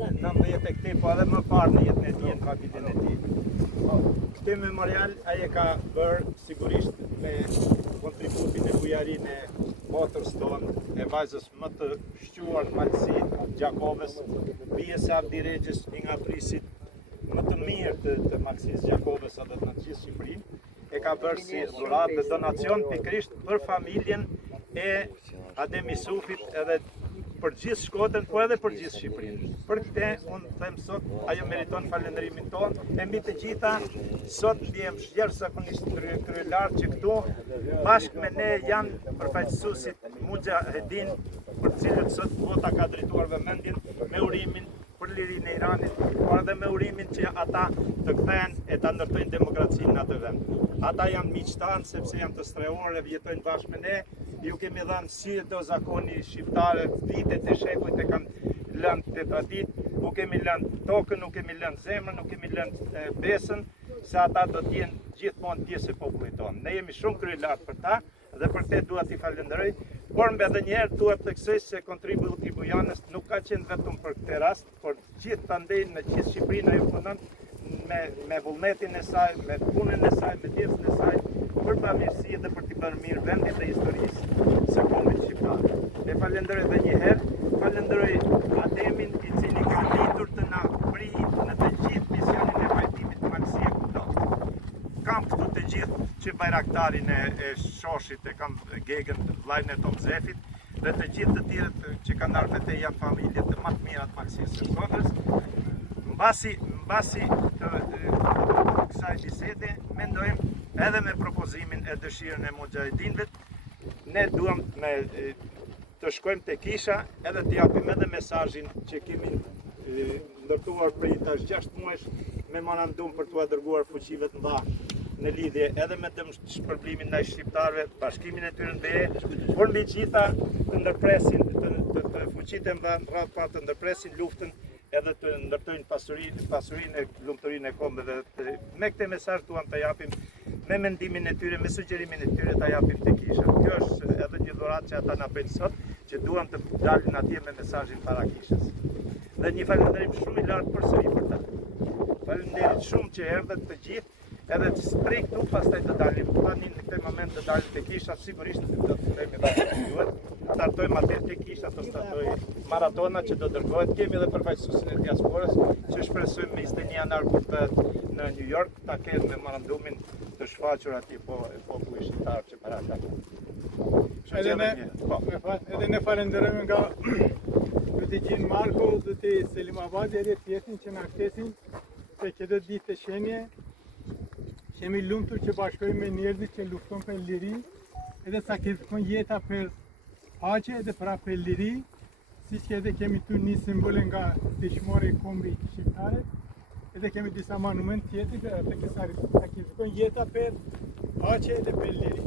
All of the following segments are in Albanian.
19 e këtej, po edhe më parë në jetën e tij, në familjen e tij. Këtë memorial ai e ka bërë sigurisht me kontributin e bujarinë e motrës tonë, e vajzës më të shquar Malsi Gjakovës, bijës së Abdi Regjës, një nga prisit më të mirë të Malsis Gjakovës edhe në gjithë Shqipërinë, e ka bërë si dhuratë dhe donacion pikërisht për familjen e Adem Isufit edhe për gjithë Shkodrën, po edhe për gjithë Shqipërinë. Për këtë, unë them sot, ajo meriton falënderimin tonë, e mbi të gjitha, sot ndjem jashtëzakonisht kryelar që këtu, bashkë me ne janë përfaqësuesit Mujahedin, për cilët sot vota ka drejtuar vëmendjen me urimin për lirinë e Iranit, por edhe me urimin që ata të kthehen e ta ndërtojnë demokracinë në atë vend. Ata janë miqtanë sepse janë të strehuar e jetojnë bashkë me ne. Ju kemi dhënë si do zakoni shqiptare, vitet e shekujt e kanë lënë të tradit, nuk kemi lënë tokën, nuk kemi lënë zemrën, nuk kemi lënë besën, se ata do të jenë gjithmonë pjesë e popullit tonë. Ne jemi shumë kryelartë për ta dhe për këtë dua t'i falenderoj, por edhe një herë dua të theksoj se kontributi i Bujanës nuk ka qenë vetëm për këtë rast, por gjithë të ndej në gjithë Shqipërinë ajo punon me vullnetin e saj, me punën e saj, me djesën e saj, për pamirësi dhe për t'i bërë mirë vendit dhe historisë së kombit shqiptar. E falenderoj edhe një herë, falenderoj Ademin i cili ka litur të na prijë në të gjithë misionin e pajtimit Malsie kudo. Kam këtu të gjithë që bajraktarin e shoshit, e kam Gegën, vllajën e Tom Zefit, dhe të gjithë të tjerët që kanë ardhur me te janë familjet të më të mira të Malsisë së Shkodrës. Mbasi të kësaj bisede, mendojmë edhe me propozimin e dëshirën e Mujahedinëve, ne duam të shkojmë te kisha edhe të japim edhe mesazhin që kemi ndërtuar prej tash 6 muajsh memorandum për t'u dërguar fuqive të mëdha në lidhje edhe me dëmshpërblimin ndaj shqiptarëve, bashkimin e tyre në BE, por mbi gjitha të ndërpresin të fuqitë e mëdha rreth pa të ndërpresin luftën edhe të ndërtojnë pasurinë e lumturinë e kombeve. Me këtë mesazh duam ta japim me mendimin e tyre, me sugjerimin e tyre ta japim te kisha. Kjo është edhe një dhuratë që ata na bëjnë sot, që duam të dalin atje me mesazhin para kishës. Dhe një falënderim shumë i lartë përsëri për ta. Faleminderit shumë që erdhët të gjithë, edhe të sprej këtu, pastaj të dalim. Tani në këtë moment të dalim te kisha, sigurisht do të themi duhet. Startojmë atje te kisha, të startoj maratona që do dërgohet. Kemi edhe përfaqësuesin e diasporës që shpresojmë me 21 janar kur bëhet në New York ta kenë memorandumin të shfaqur atje popullit shqiptar që para ka. Edhe ne falenderojmë nga Qytetin Marko, zoti Selim Abadi edhe tjetrin që na kthesin te këtë ditë të shenje. Jemi lumtur që bashkohemi me njerëzit që luftojnë për liri, edhe sakrifikojnë jeta për paqe edhe për liri, siç që edhe kemi tu një simbol nga dëshmori i kombit shqiptare, edhe kemi disa monument tjetër që sakrifikojnë jeta për paqe edhe për liri.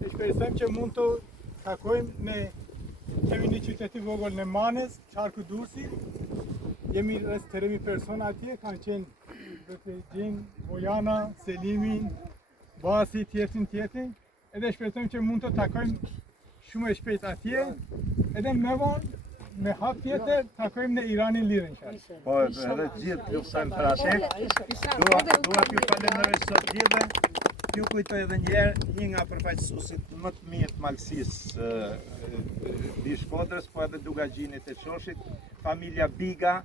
Ne shpresojmë që mund të takojmë ne kemi një qytet i vogël në Manes, Qarku Durrësi. Jemi rreth 3000 persona atje, kanë qenë Gjin, Bojana, Selimin, Basi, tjetrin, edhe shpresojmë që mund të takojmë shumë e shpejt atje, edhe me vonë, me hap tjetër, takojmë në Iranin lirë inshallah. Po, edhe gjithë luftojmë për atë. Dua t'ju falenderoj sot gjithë. T'ju kujtoj edhe një herë një nga përfaqësuesit më të mirë të Malsisë di Shkodrës, po edhe Dugagjinit e Shoshit, familja Biga.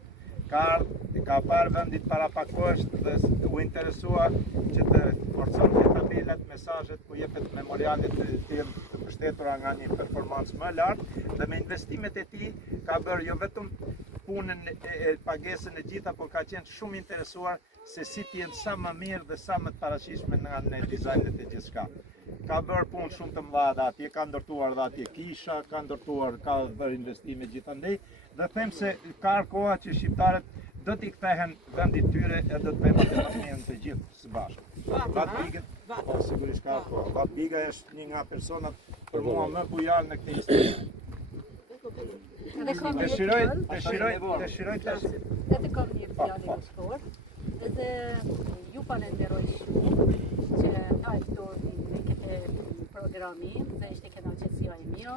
Ka parë vendit para pak kohësh dhe u interesua që të forcon të tabelat, mesazhet ku jepet memorialet të tillë të mbështetura nga një performancë më lartë dhe me investimet e tij ka bërë jo vetëm punën e pagesën e gjitha, por ka qenë shumë interesuar se si të jenë sa më mirë dhe sa më të paraqitshme në dizajnet e gjithçka. Ka bërë punë shumë të mëdha atje, ka ndërtuar dhe atje kisha, ka bërë investime gjithandej dhe them se ka koha që shqiptarët do t'i kthehen vendit tyre edhe do të bëjmë të mirën të gjithë së bashku. Vatbiga, po sigurisht ka kohë. Vatbiga është një nga personat për mua më bujar në këtë histori. Dëshiroj tash. Edhe kam një fjalë në shkurt, edhe ju falenderoj shumë që na ftuani në këtë programim dhe ishte kënaqësia e mia.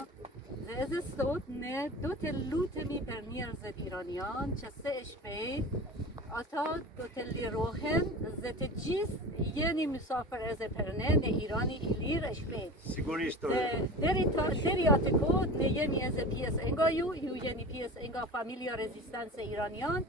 Dhe edhe sot ne do të lutemi për njerëzit iranian që së shpejt ata do të lirohen dhe të gjithë jeni mysafër edhe për ne në Irani i lirë e shpejt. Sigurisht. Deri atë kohë ne jemi edhe pjesë nga ju jeni pjesë nga familja rezistense iranian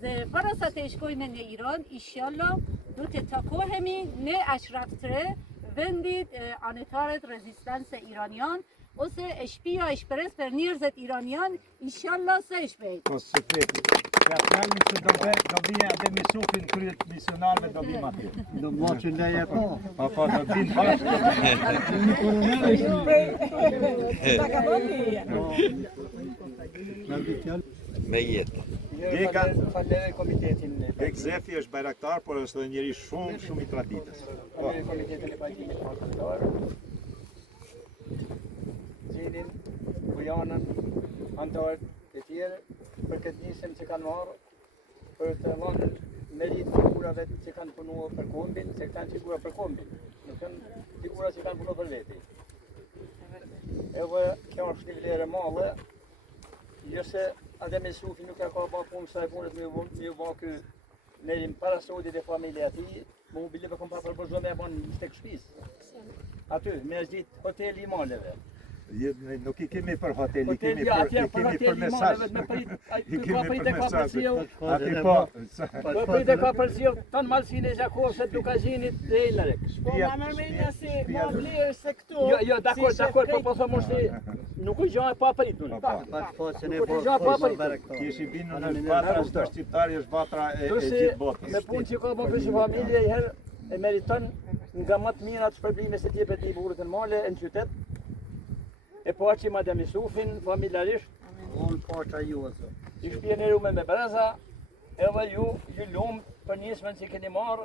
dhe para sa të shkojmë në Iran, inshallah do të takohemi në Ashraf 3, vendit anëtarët rezistense iranian ose shtëpia e shpresë për njerëzit iranian, inshallah së shpejt. Po së shpejt. Ja planin se do vijë edhe misufin kryet misionarëve do vijmë aty. Do moçë leje po. Po do vinë bashkë. Me jetë. Falere komitetin. Ekzefi është bajraktar, por është edhe njëri shumë i traditës. Falere komitetin e pajtimit markëtar. Gjinin, bujanën, antarët e tjerë, për këtë njësim që kanë marrë, për të dhënë merit figurave që kanë punuar për kombin, se këta janë figura për kombin, nuk janë figura që kanë punuar për veti. Edhe kjo është një vlerë e madhe, jo se Adem Sufi nuk ka bërë punë sa e punët me ju bërë ky merim para sotit e familje ati, më u bile për kom pa përbërzo me e banë në shtek shpisë. Aty, me është ditë hoteli i maleve. Nuk I kemi për hotel, I kemi për mesazh. I kemi për mesazh. Aty po. Po pritë ka përzio tan malsinë e Zakovës Dukazinit dhe Elrek. Po ma mërmenja si ma vlerë se këtu. Jo, dakor, po thomë se nuk u gjë e pa pritur. Kishi binu në vatra të shqiptari është vatra e gjithë botës. Me punë që ka bërë si familje i herë e meriton nga më të mirat shpërblime se tjepet i burët në male në qytet. E po që ma Adem Sufin, familjarisht. Unë porta ju e zë. I shpjeneru me breza, edhe ju lumë për njësmen që keni marë.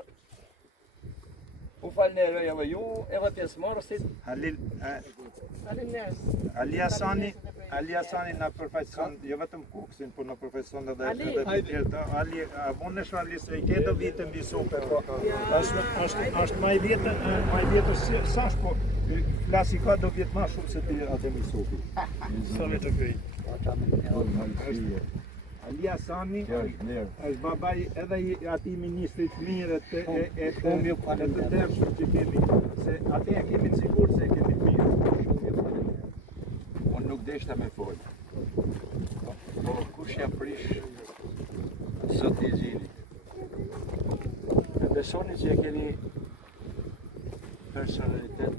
U falneroj edhe ju, edhe pjesëmarrësit. Ali Hasani na përfaqëson jo vetëm kuksin, por na përfaqëson edhe të tjerë. Ali, unë në Ali se I ke do vite mbi supe, po. Është më I vjetër sa shko. Klasi ka do vjetë ma shumë se ti Adem Sufi. Sa me të këj. Ali Hasani është babaj edhe ati ministrit mirët e të dërshëm që kemi, se ati e kemi të sigur se e kemi të mirë. Unë nuk deshta me folë, por kush ja prish Zot I Xhinit. E besoni që e keni personalitet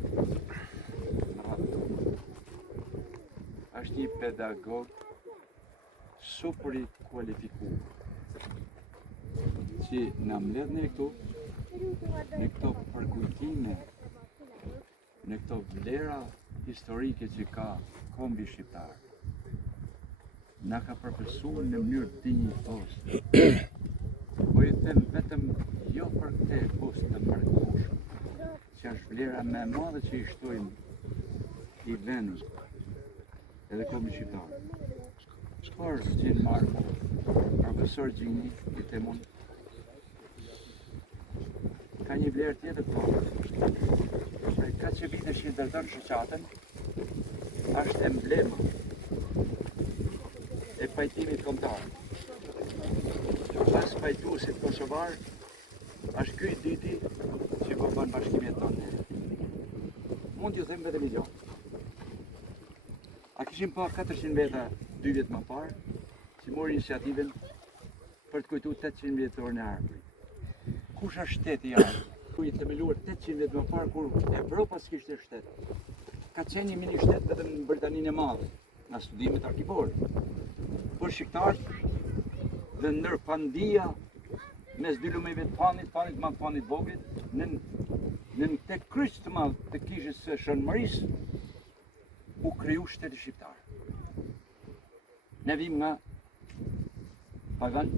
madh. Është një pedagog super I kualifikuar që na mbledh në këto përkujtime, në këto vlera historike që ka kombi shqiptar. Na ka përfaqësuar në mënyrë dinjitose. Po I them vetëm jo për këtë kusht të mrekullueshëm, që është vlera më e madhe që I shtojmë I vendit edhe kombi shqiptar. Shkor Gjin Marko, profesor Gjini, I themun, ka një vlerë tjetër po. Ka që vite që I ndërton shoqatën, është emblema e pajtimit kombëtar. Pas pajtuesit kosovar, është ky diti që po bën bashkimin tonë. Mund t'ju them vetëm një gjë. A kishim pa 400 veta 2 vjet më parë, që mori iniciativën për të kujtuar 800 vjetorin e Armërit. Kush është shteti I Armërit? Ku I themeluar 800 vjet më parë kur Evropa s'kishte shtet. Ka qenë një mini shtet vetëm në Britaninë e Madhe, nga studimet arkivore. Por shqiptarët dhe ndër pandia mes dy lumeve të panit madh panit voglit, në tek kryq të madh të kishës së Shënmërisë, u kriju shteti shqiptar. Ne vim nga pagan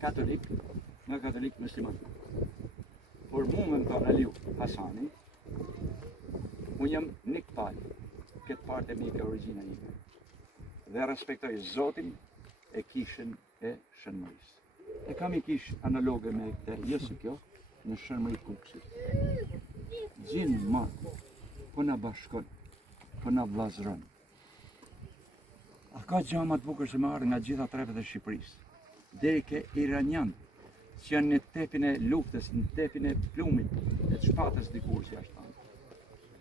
katolik, nga katolik musliman. Por mu me më ka Aliu Hasani, unë jam nik palë, këtë part e mi ka origjina ime. Dhe respektoj Zotin e kishën e Shënmërisë. E kam I kish analoge me këtë, jo si kjo, në Shënmëri Kukësit. Gjin Marko, po na bashkon, po na vllazëron. A ka gjë më të bukur që më ardh nga gjitha trepet e Shqipërisë, deri ke iranian, që janë në tepin e luftës, në tepin e plumit, e të shpatës dikur që ashtë tanë.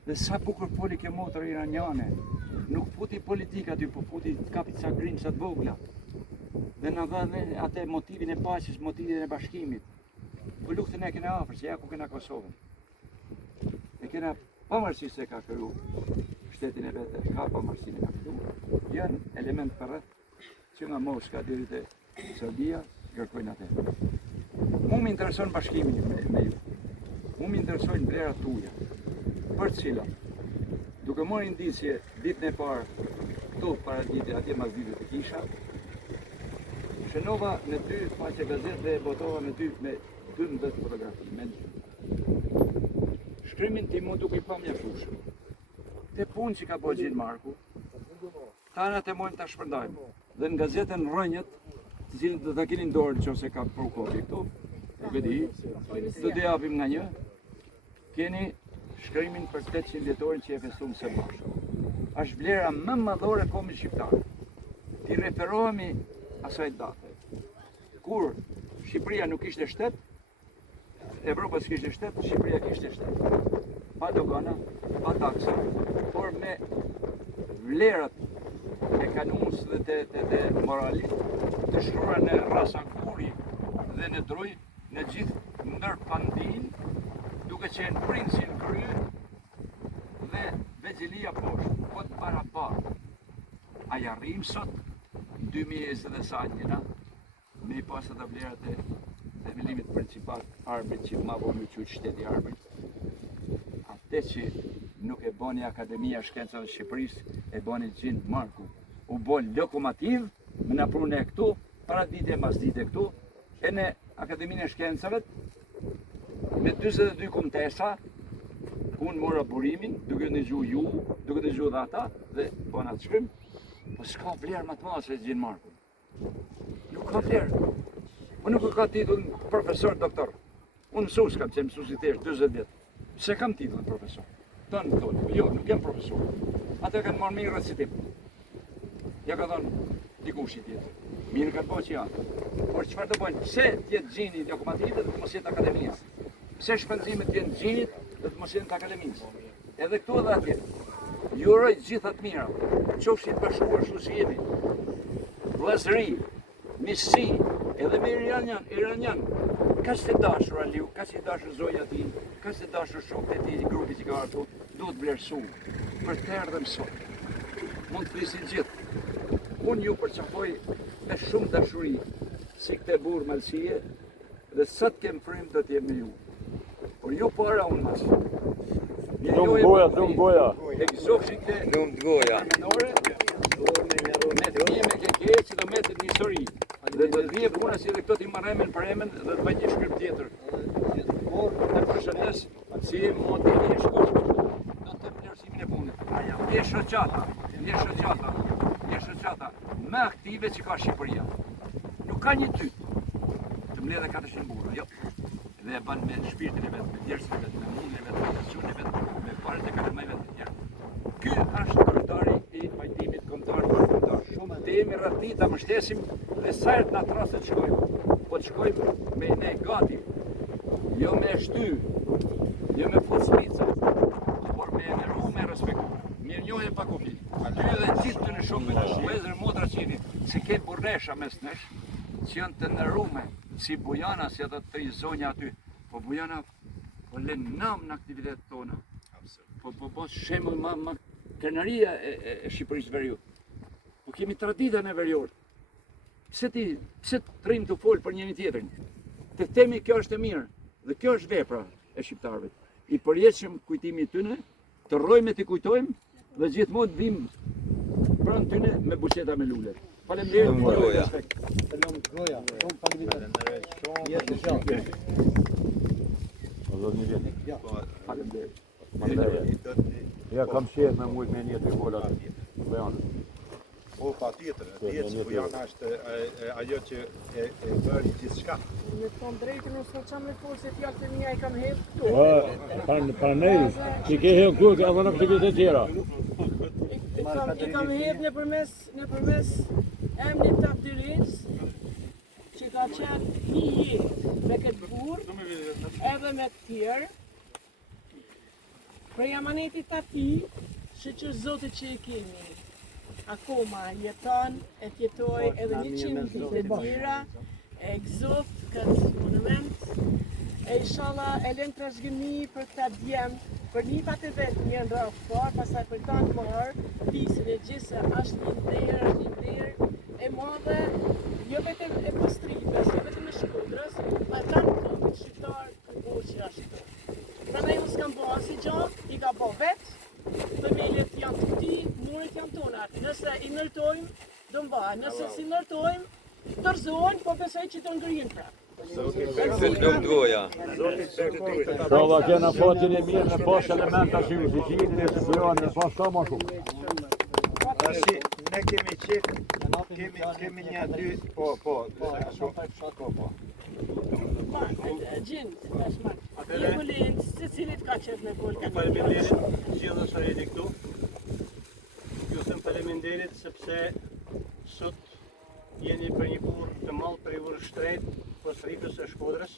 Dhe sa bukur foli ke motër iraniane, nuk futi politika aty, po futi kapi ca grimca të vogla. Dhe na dha dhe atë motivin e paqes, motivin e bashkimit. Po luftën e kena afër, që ja ku kena Kosovën. E kena pavarësisht se ka kryu shtetin e vetë, ka pavarësinë ka kryu. Janë element për rreth që nga Moska deri te Serbia kërkojnë atë. Mu më intereson bashkimi me ju. Mu më interesojnë vlerat tuaja. Për cilat, duke marrë indicje ditën e parë, këtu para ditës, atje mas ditës të kisha, shënova në 2 faqe gazetë dhe botova me 12 fotografi. Shkrimin tim mund duke I pa mjaftueshëm. Te punë që ka bëjë Gjin Marku, tanat e mojmë ta shpërndajmë. Dhe në gazetën Rrënjët, të cilën do ta keni në dorë nëse ka prokopi këtu, nuk e di, do t'i japim nga një, keni shkrimin për 800 vjetorin që e festuam së bashku. Është vlera më madhore e kombit shqiptar. Ti referohemi asaj date. Kur Shqipëria nuk ishte shtet, Evropa s'kishte shtet, Shqipëria kishte shtet. Pa dogana, pa taksa, por me vlerat e kanunës dhe të moralit të shkruar në rasa Kuri dhe në Druj, në gjithë ndër pandin, duke qenë princin kry dhe Vexhelia poshtë, po të barabartë. A ja rrim sot, 2020 dhe sa njëna, me I pas të vlerat e themelimit principat arbit që ma vonë me qytë shteti arbit. Atë që nuk e boni Akademia Shkencave Shqipërisë, e boni Gjin Marku. U bën lokomotiv, me na prune këtu, para dite mas dite këtu, e në Akademinë e Shkencave, me 42 kumtesa, unë mora burimin, duke dëgju ju, duke dëgju dhe ata, dhe bëna të shkrim, po s'ka vlerë më të madhe se Gjin Marku. Nuk ka vlerë. Unë nuk ka titull profesor doktor. Unë mësus kam që mësus I thjesht 20 vjetë. Se kam titull profesor. Tonë më thonë, jo, nuk jem profesor. Ata kanë marrë mirë recitim. Ja ka thonë dikush I tjetër. Mirë kanë po që janë. Por çfarë të bëjnë? Pse t'jetë Gjini lokomotivë dhe të mos jetë akademisë? Pse shpenzimet t'jenë Gjinit dhe të mos jetë akademisë? Edhe këtu edhe atje. Ju uroj gjitha të mira. Qofshin bashkuar ashtu si jeni. Vllazëri, miqësi, edhe me iranian. Ka që të dashur Aliu, ka që të dashur zoja ti, ka që të dashur shokët e ti, grupi që ka artu, duhet vlerësu, për të erdhëm sot. Mund të flisin gjithë. Unë ju përqafoj me shumë dashuri, si këte burë malësie, dhe sot kem frim do t'jem me ju. Por ju para unë mas. Dum goja. E gëzofshin këte menore, me të një me keke që do metet një sëri. Dhe do të vije puna si edhe këto t'i marremen për emen dhe të bëjt një shkryp tjetër. Dhe përshëndes, si modeli e shkoshme, do të vlerësimin e punit. Je shoqata, më aktive që ka Shqipëria. Nuk ka një typ, të mbledhe 400 burra, jo. Dhe e ban me shpirtin e vetë, me djersën e vetë, me mundin e vetë, me passionin e vetë, me parët e kalemaj vetë të tjerë. Ky është kryetari I pajtimit kombëtar. Të jemi rrëti ta mbështesim dhe sa herë na trasë të shkojmë. Po të shkojmë me ne gati, jo me shty, jo me fusmica, por me eneru, me respektu. Mirënjohje pa kufi. Ty dhe gjithë të në shokëve të vëllezër motra që jeni, se ke burresha mes nesh, që janë të ndërume, si Bujana, si ata të zonja aty. Po Bujana po lën nam në aktivitetet tona. Po shembull ma krenaria e Shqipërisë Veriut. Po kemi traditën e veriut. Pse të rrim të folë për njëri tjetrin? Të themi kjo është e mirë dhe kjo është vepra e shqiptarëve. I përjetshëm kujtimi I tyne, të rrojmë e të kujtojmë dhe gjithmonë vim pranë tyne me buqeta me lule. Faleminderit. Ja kam qenë me mujt me një të kolat. Po, patjetër, dihet që Bujana është ajo që e bëri gjithçka. Me thonë drejtën, unë s'ka qa me folë se fjalët e mia I kam hedhë këtu. Për nej, që ke hedhë këtu, edhe në këtë të tjera. I kam hedhë nëpërmes emrit të Abdyliz, që ka qenë një jetë me këtë burë, edhe me të tjerë. Prej amanetit të ati, shëqër Zotit që I kemi, akoma jeton, e tjetoj edhe 100 vite tjera, e gëzot këtë monument, e inshallah e lën trashëgimi për këta djem, për nipat e vetë një ndraftar, pasaj për tanë marë, pisën e gjithë se është një nder e madhe, jo vetëm e Postribës, jo vetëm e Shkodrës, ma tanë këmbit shqiptar këmbo që ashtu. Prandaj unë s'kam bo asë gjatë, I ka bo vetë, themelet janë të këti, muret janë tona. Nëse I nërtojmë, do mbahet. Nëse si nërtojmë, dorëzohen, po besoj që të ngrihen prapë. Prova kena fatin e mirë me pas elementa si muzikinin e të bëjone, me pas ka ma shumë. Tashi, ne kemi qef, kemi një dy, po. Gjindë, tashman. Je vëllinë, se cilit ka qef me folë ka Faleminderit gjithë së rriti këtu. Ju them faleminderit sepse sot jeni për një burr të madh për urë shtret Postribës së Shkodrës.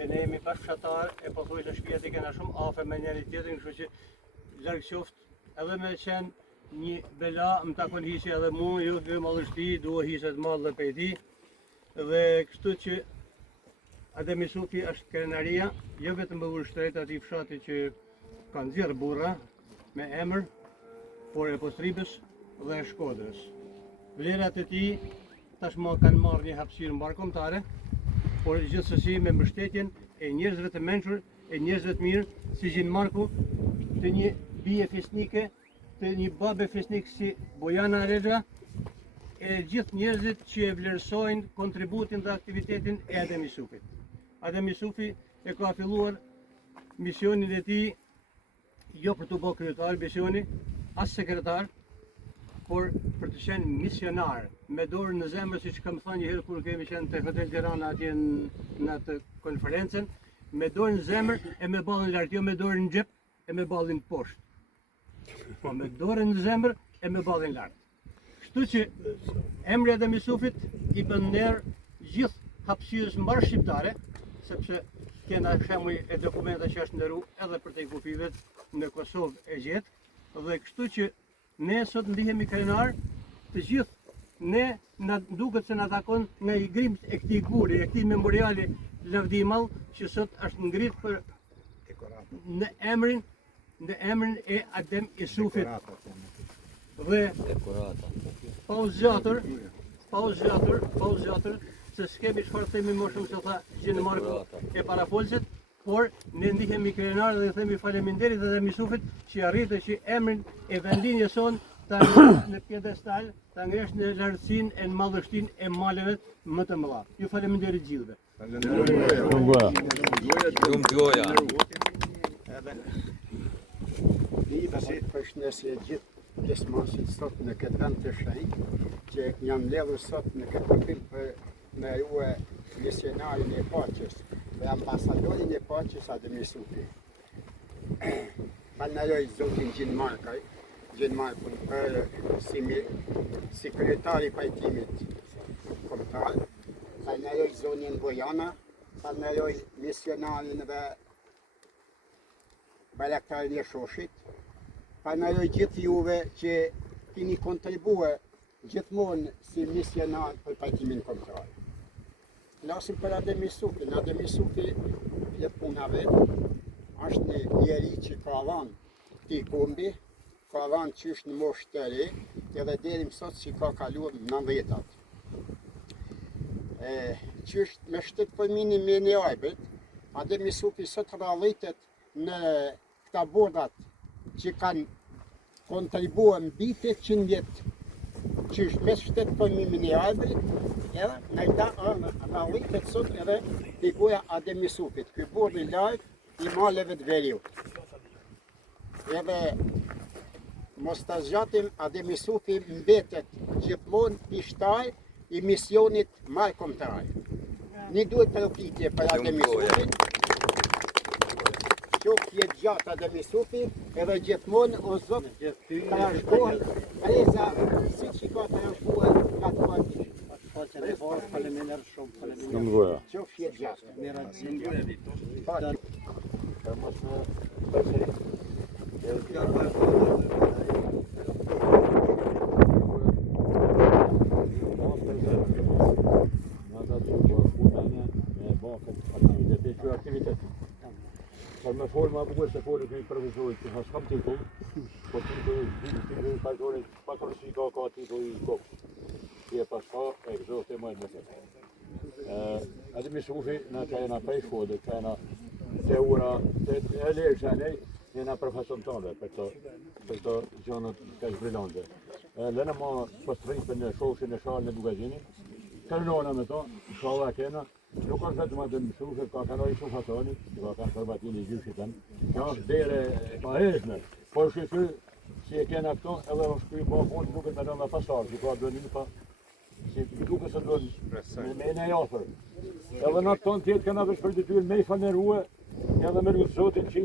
E ne jemi bashkëfshatar e pothuajse shtëpiat I kena shumë afër me njëri tjetrin, kështu që larg qoftë edhe me qenë një bela më takon hiqe edhe mu, ju të madhështi, duhe hiqe të madhë dhe pejti. Dhe kështu që Adem Jusufi është krenaria, jo vetëm për urështret ati fshati që kanë nxjerrë burra me emër, por e Postribës dhe e Shkodrës. Vlerat e tij tashmë kanë marrë një hapësirë mbarkombëtare, por gjithsesi me mbështetjen e njerëzve të mençur, e njerëzve të mirë, si Gjin Marku, të një bie fisnike, të një babe fisnik si Bojana Rexha, e gjithë njerëzit që e vlerësojnë kontributin dhe aktivitetin e Adem Jusufit. Adem Jusufi e ka filluar misionin e tij jo për të bërë kryetar misioni, as sekretar, por për të qenë misionar, me dorën në zemër, siç kam thënë një herë kur kemi qenë te Hotel Tirana atje në atë konferencën, me dorën në zemër e me ballin lart, jo me dorën në xhep e me ballin poshtë. Po me dorën në zemër e me ballin lart. Kështu që emri Adem Jusufit I bën nder gjithë hapësirës mbar shqiptare, sepse kena shembuj e dokumenta që është ndëru edhe për te kufive në Kosovë e gjetë, dhe kështu që ne sot ndihemi krenar të gjithë, ne na duket se na takon nga I grimt e këtij guri, e këtij memoriali lavdimall që sot është ngrit për në emrin e Adem Jusufit. Dhe pa u zgjatur, se s'kemi çfarë themi më shumë se tha Gjin Marku e parafolsit, por ne ndihemi krenar dhe themi faleminderit Adem Jusufit që arritë që emrin e vendinjes son ta në pjedestal, ta ngresh në lartësinë e në madhështinë e maleve më të mëdha. Ju faleminderit gjithëve. Një besit përshëndetje gjithë pjesëmarrësit sot në këtë vend të shenjtë, që jam mbledhur sot në këtë kuptim për me rue misionarin e paqes dhe ambasadorin e paqes Adem Jusufi. Falenderoj zotin Gjin Markun për si kryetari I pajtimit kombëtar. Falenderoj zonin Bojana, falenderoj misionarin dhe baraktarin e Shoshit. Falenderoj gjithë juve që keni kontribuar gjithmonë si misionar për pajtimin kombëtar. Flasim për Adem Jusufin. Adem Jusufi jetë puna vetë, është një njeri që ka dhënë këtij kombi, ka dhënë qysh në moshë të re, edhe deri më sot që ka kaluar 90-at. Qysh me shtetëfëminin me një ajbet, Adem Jusufi sot rrallitet në këta bordat që kanë kontribuar mbi 800 vjet, qysh me shtetëfëmin me një ajbet, edhe në këta rrallitet sot edhe figura Adem Jusufit, ky bordi larg I maleve të veriut. Edhe mos ta zgjatim, Adem Jusufi mbetet gjithmonë pishtar I misionit markomtar. Një duhet përpitje për Adem Jusufin, qoftë jetë gjatë Adem Jusufi, edhe gjithmonë o Zot të rashkohen preza siç I ka të rashkuar atë partishë. Qoftë jetë gjatë. Për me folë ma bukur se folë këni profesorit që has kam titull, po titull pajorit pa kërësi ka titull I kokë. Që e pas ka e këzohë të majtë me të. Adem Jusufi na kajna prej shkodë, kajna të ura, të lejë që anej, jena profesion tonë për të gjonët ka shbrilonde. Lëna ma pëstërit për në shoshin e shalën e bugazinin, kërnona me to, shala kena, nuk është vetëm Adem Jusufi, ka kanoj shumë fasoni, ka kanë përbatin I gjyshit tënë. Kjo është dere pa heshme, po shqy si e kena këto, edhe është kuj po fund duket me në pasarë, që ka dënin pa, si duke se dënë me në jafër. Edhe në tonë tjetë këna vesh për të tyre me I fanerue, edhe me rrëtë zotin që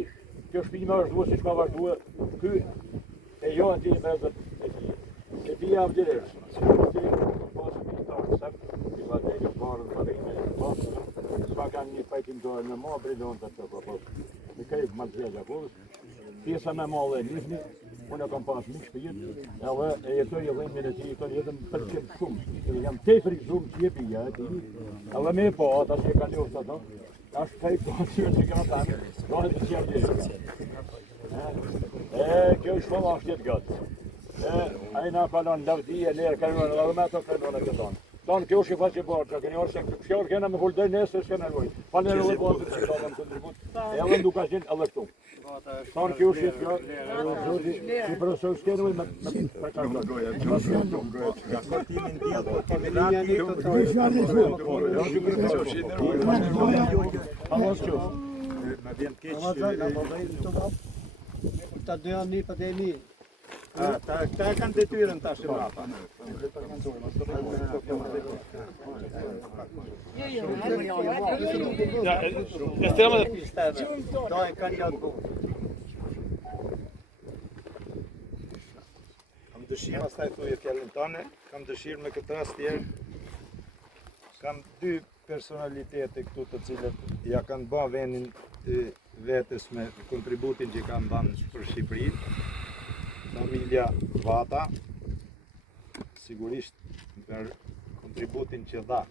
kjo shpime është duhe si që ka vazhdue, ky e jo në ti vezët e ti. E ti javë direkt, si në ti pasë militarë sëpë, I vladejnë parën vladejnë e pasë, s'pa kanë një pajtim dojë në ma brilon të të propos. Në kejtë më të zhjegja kodës, pjesa me ma dhe njifni, unë e kam pas një shpijet, edhe e jetoj e dhejnë në ti, jetoj jetën përqem shumë, jam tepër I shumë që jepi ja e ti, edhe me po, ata që e ka njoftë ato, ashtë kajtë po atyre që ka tanë, dohet të qërë gjithë. Kjo është shumë ashtë jetë gëtë. Ajna palon lavdi e lerë kërënë, edhe me ato kërënë e këtonë. Tonë kjo është I faqe bërë, që kënjë orë se kërë kena me fuldoj nesër s'ke në lojë. Falë edhe bërë të që në kontribut, edhe në duka qenë edhe këtu. Tonë kjo është jetë kjo, si profesor s'kenoj me përkartoj. Nga kortimin tjilë për kombinati, me vjen keq. Ta doja një për dhe një. Ta e kanë detyrën tash e mrapa. Da e kanë jatë bu. Kam dëshirë, astaj thuje fjallin tane, kam dëshirë me këtë rast tjerë, kam dy personalitete këtu të cilët ja kanë ba venin vetës me kontributin që kanë banë për Shqipërinë. Familja Vata, sigurisht për kontributin që dha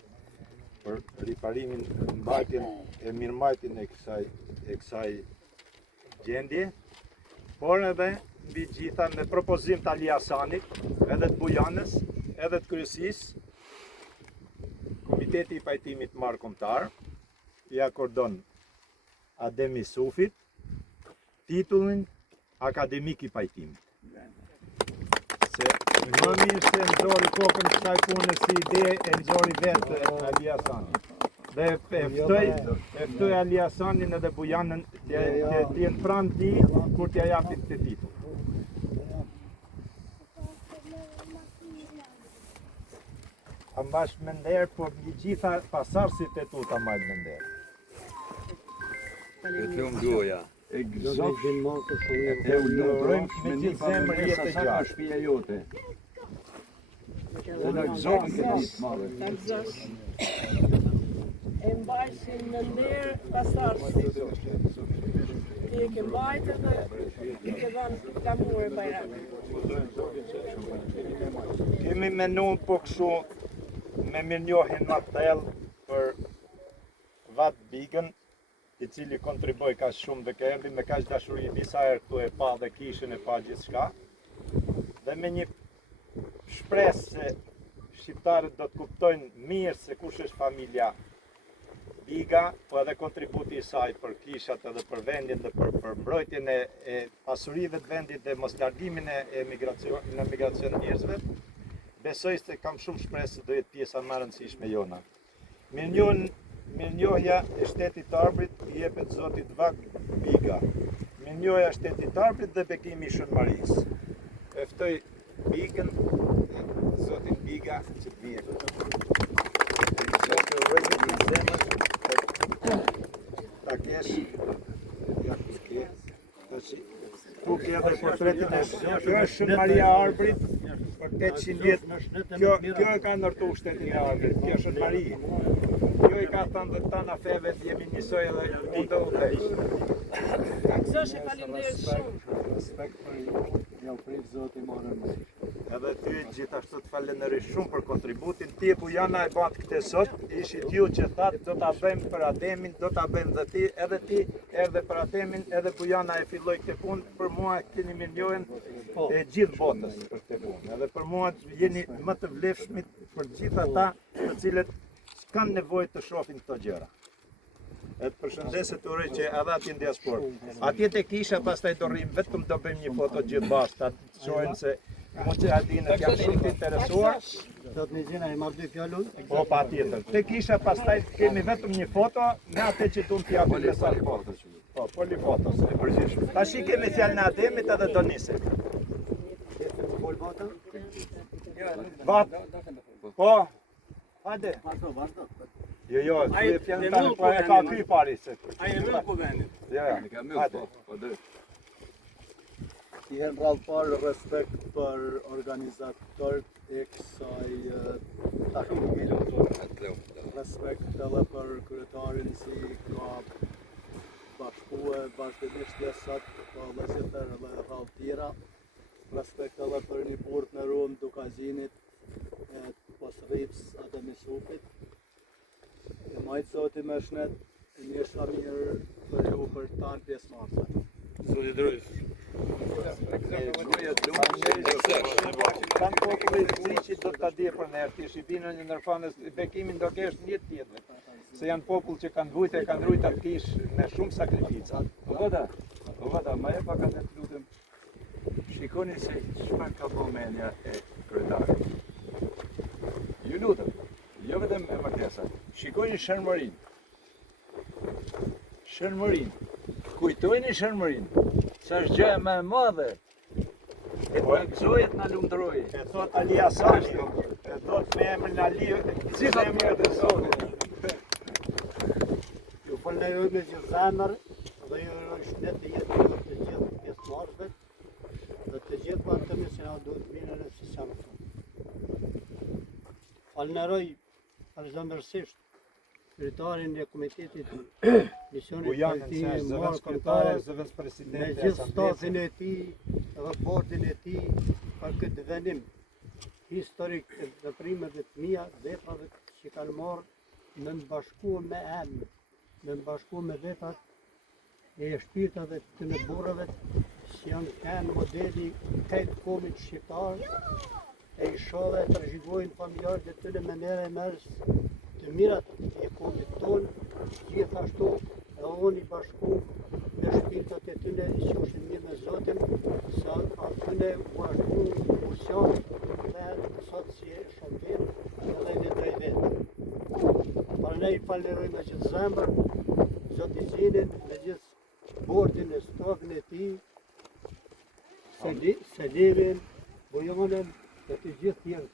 për riparimin, mbajtjen e mirëmbajtjen e kësaj gjendje, por edhe mbi gjitha me propozim të Ali Hasanit, edhe të Bujanës, edhe të kryesisë, Komiteti I pajtimit marrëkombëtar I akordon Adem Jusufit titullin akademik I pajtimit. Se më mirë se nxori kokën kësaj pune si ide e nxori vetë Ali Hasani. Dhe e ftoj Ali Hasanin edhe Bujanën të jenë pranë ti kur t'ja japin të titull. A mbash me nder, po gjitha pasarësit e tu ta majtë me nder. E të lumë duoja. Egzakt e u lundrojmë me një zemër jetë sa ka shpia jote. Dhe në egzakt e ditë madhe. E mbajshin në nderë pasarësit. Ti e ke mbajtë dhe I ke dhanë flamurë bajramë. Kemi menu po kështu me mirënjohjen më të thellë për Vat Bigën, I cili kontriboi kaq shumë dhe ka erdhi me kaq dashuri disa herë këtu e pa dhe kishën e pa gjithçka. Dhe me një shpresë se shqiptarët do të kuptojnë mirë se kush është familja Biga, po edhe kontributi I saj për kishat edhe për vendin dhe për mbrojtjen e pasurive të vendit dhe mos largimin e emigracion njerëzve. Besoj se kam shumë shpresë se do jetë pjesa më e rëndësishme jona. Mirënjohja e shtetit të Arbrit I jepet zotit Vat Biga. Mirënjohja e shtetit të Arbrit dhe bekimi I Shënmarisë. e ftoj Bigën, zotin Biga që të vijë. Zotin urojmë në zemër ta kesh ja kuske. Ku ke edhe portretin e kjo është Shën Maria Arbrit për 800 vjetë. Kjo e ka ndërtu shtetin e Arbrit, kjo është Shën Maria. Kjo i ka thënë dhe tana feve të jemi njësoj edhe unë dhe udhej. Zoshe, faleminderit shumë. Respekt për ju, ja u prit Zoti morën më. Edhe ty gjithashtu të falenderoj shumë për kontributin. Ti ku jana e bat këtë sot, ishit ju që thatë do ta bëjmë për Ademin, do ta bëjmë dhe ti erdhe për Ademin, edhe ku jana e filloj këtë punë, për mua keni më njohen e gjithë botës për këtë punë. Edhe për mua jeni më të vlefshmit për gjithë ata të cilët kanë nevojë të shohin këto gjëra. E të përshëndeset të uroj që edhe ati në diasporë. Atje të kisha pastaj do rrim, vetëm do bëjmë një foto gjithë bashkë, të shohin se mund që adinët janë shumë të interesuar. Do të një gjena e marrë dy fjallun? Po, pa tjetër. Të kisha pastaj kemi vetëm një foto, me atë që du në t'japim në sa foto. Po, polifotos, e përgjithshme. Ta shi kemi fjallë në Ademit edhe do nise. Po, hajde. Jo, e fjallë tani, po e ka ky pari se. A e mërë ku vendit? Ja, hajde. I hen rrallë parë respekt për organizatorët e kësaj takimi. Respekt edhe për kryetarin si ka bashkëdisht sot, po lezitër edhe rrallë tjera. Respekt edhe për një burtë në rumë Dukazinit, posrrips atë Misufit. E majtë Zoti më shnet, një shamirë për ju për tanë pjesëmarrësve. Zoti drejt. Tanë populli zi që do të di për nërë, ti shqipinën një nërfanës, bekimin do kesh një tjetër. Se janë popull që kanë vujtë e kanë rujtë atë kish me shumë sakrifica. O vada, ma e pak atë të lutëm, shikoni se çfarë ka bo menja e kryetarit. Ju lutëm, jo vetëm e martesa, shikoni Shërmërin. Shërmërin, kujtojni Shërmërin, sa është gjë më e madhe, e të gëzojet në lumëtëroj. E thot Ali Asani, e thot me emrin Ali, si me emrin e Zotit. Ju falenderoj me gjithë zemër dhe ju uroj shëndet të jetë të gjithë pjesëmarrësve dhe të gjithë partnerët që na duhet mirë në sistem. Falenderoj përgjithësisht kryetarin e komitetit misionit Bujanën, se është zëvendës kryetare, zëvendës me presidenti, gjithë stafin e tij dhe bordin e tij për këtë vendim historik të veprimeve të mia, veprave që kanë marrë në bashkuar me emër, në bashkuar me veprat e shpirtave të në burrave që janë kanë modeli të komit shqiptar e i shohë të rëzhigojnë familjarët e tyre me nere mërës të mirat e komit tonë, gjithashtu e unë i bashku me shpirtat e tyre i qoshin mirë me Zotin, sa atyne bashku kursion dhe sot si e shëmbim edhe në drejt vetë. Për ne i falenderoj me gjithë zemër, Zotizinin, me gjithë bordin e stafin e tij, Selimin, Bujanën dhe të gjithë tjerë.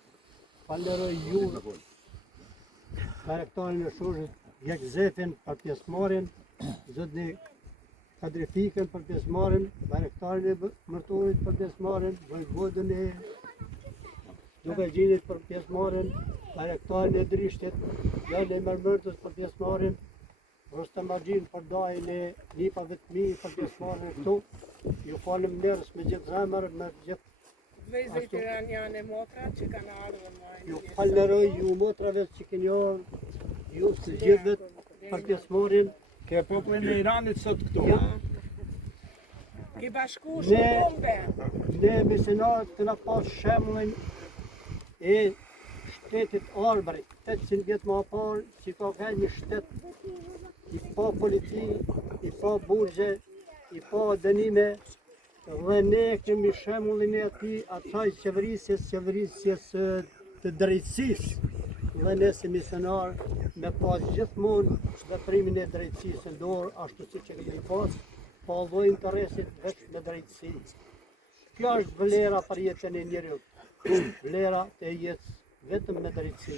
Falenderoj ju, karakterin e shoshit, Gjekzefin për pjesëmarrjen, zotni Kadrifikën për pjesëmarrjen, karakterin e mërturit për pjesëmarrjen, vojvodën e Dukagjinit për pjesëmarrjen, karakterin e Drishtit, Gjallë e Mërmërtës për pjesëmarrjen, Rostam Axhin për dajin e lipave të mi për pjesëmarrjen këtu. Ju falenderoj me gjithë zemër, me gjithë. Vëzhgjet iraniane motra që kanë ardhur më. Ju falenderoj ju motrave që keni ardhur, ju të gjithëve për pjesëmarrjen. Ke popullin e Iranit sot këtu. I bashku shumë bombe. Ne misionarët të na pas shembullin e shtetit Arbrit, 800 vjet më parë, që ka qenë një shtet i pa politi, i pa burgje, i pa dënime, dhe ne kemi shembullin e atij qeverisjes të drejtësisë. Dhe ne si misionar me pas gjithmonë veprimin e drejtësisë në dorë, ashtu siç e kemi pas, pa lloj interesit veç me drejtësi. Kjo është vlera për jetën e njeriut. Vlera të jetës vetëm me drejtësi.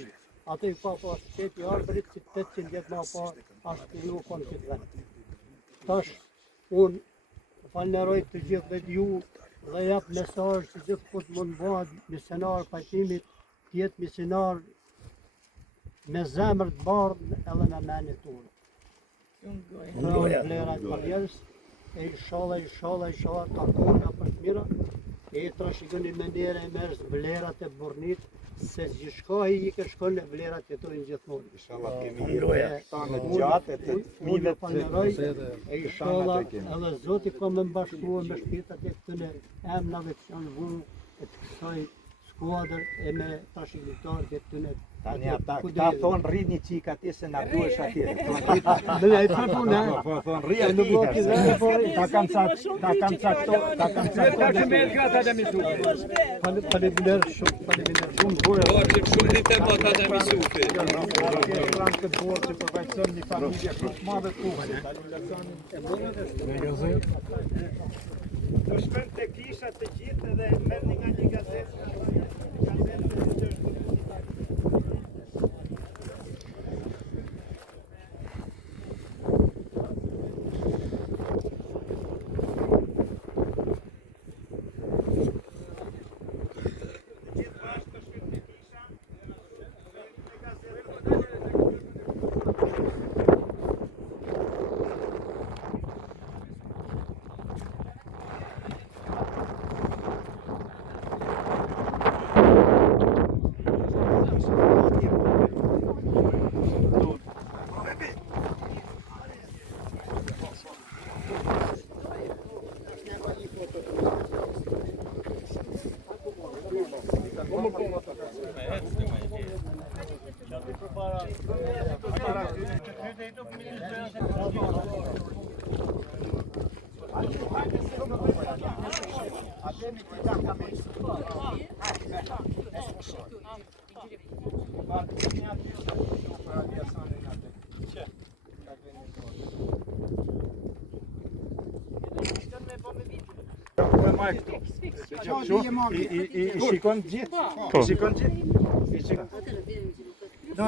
Ato i pa shteti arbërit që 800 vjetë ma parë ashtë kriju konë këtë vend. Tash, unë falënderoj të gjithë dhe ju dhe jap mesazh që gjithë ku të mund bëhet misionar pajtimit, të jetë misionar me zemër të bardhë edhe me menit tonë. Vlera të njerëz, e inshallah takona për të mira, e trashëgoni mendiera e merës vlerat e Bornit, se gjithçka i ke shkon në vlerat jetojnë gjithmonë. Inshallah kemi tanë gjatë të fëmijëve të inshallah edhe Zoti ka më bashkuar me shpirtat e këtyre emrave që janë vënë e të kësaj skuadër e me trashëgimitarët e këtyre. Tani ata thonë rrini qik ati se na duhesh atje. Dhe ai punë. Po thonë rri ati. Ta kanë cakto. Faleminderit shumë. Shumë ditë më ata të misufi. Këtë borë që përvajtëson një familje shumë të madhe kuhën. Do shkën të kisha të gjithë dhe merrni nga një gazetë. I shikon gjithë? I shikon gjithë? No.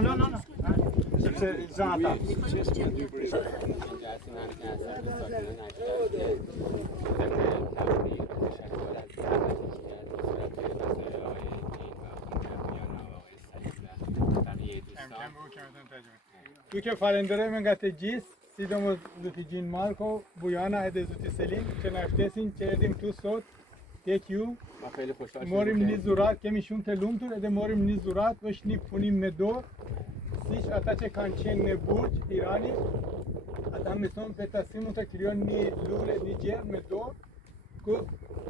Sepse zana ata. Duke falenderojmë nga të gjithë, sidomos Zotëgjin Marko, Bujana edhe Zoti Selim, që na shtesin që erdhim këtu sot tek ju. Morim një zurat, kemi shumë të lumtur edhe morim një zurat, është një punim me dorë, siç ata që kanë qenë në Burj, Irani, ata më thonë se ta si mund të krijojnë një lule, një gjerë me dorë, ku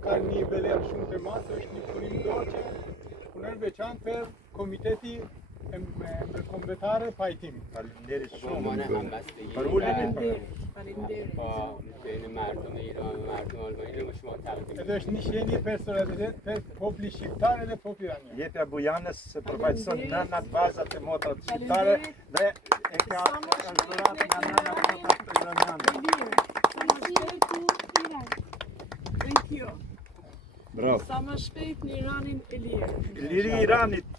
ka një vlerë shumë të madhe, është një punim dorë që punon veçantë për komiteti kombëtare pajtimi. Faleminderit shumë. Për Edhe është një shenjë për solidaritet për populli shqiptar edhe populli iranian. Jepja Bujanës se përfaqëson nënat bazat e motrat shqiptare dhe e ka zhurat nga nënat motrat iraniane. Bravo. Sa më shpejt në Iranin e lirë. Liri i Iranit.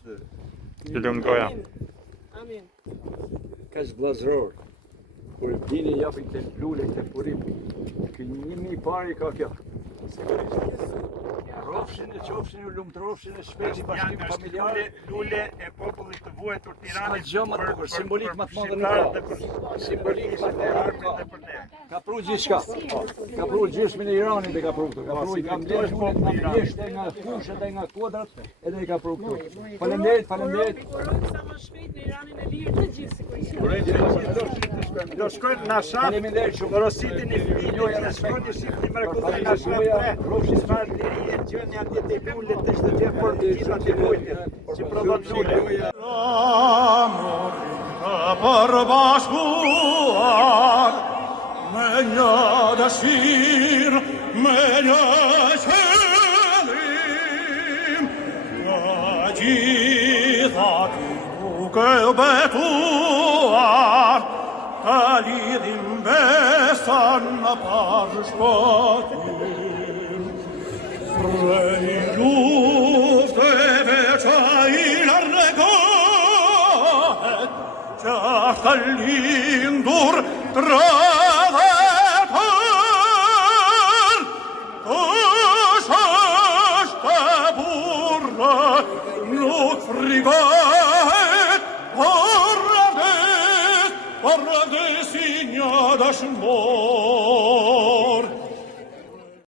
Amin. Ka zblazror. Kur dini japin të lule të purim, kë 1000 pari ka kjo. Rofshin e qofshin u lumtrofshin e shpejti bashkim familjare. Lule e popullit të vuajtur të Iranit. Gjë më të bukur, simbolik më të madhe nuk ka. Simbolik më të madhe ka. Ka pru gjithçka. Ka pru gjysmën e Iranit e ka pru këtu. Ka pru i kam lësh nga fushat e nga kodrat edhe i ka pru këtu. Faleminderit. Sa më shpejt në Iranin e lirë të gjithë sigurisht. Do shkojnë në shaf, rositin i fëmijë, në shkojnë në shif një mrekulli në shaf, rofshin çfarë liri e gjëni atje të lullet të çdo gjë për të gjitha të lullet, që prodhon lule. Për bashkuar me një dëshir, me një qëllim, të gjitha ti duke betuar, të lidhim besën në pashpëtim. luft veçailarnegat, Castalindur travetan, Cosasta burra, nuk frigat, Parades, signadash mo.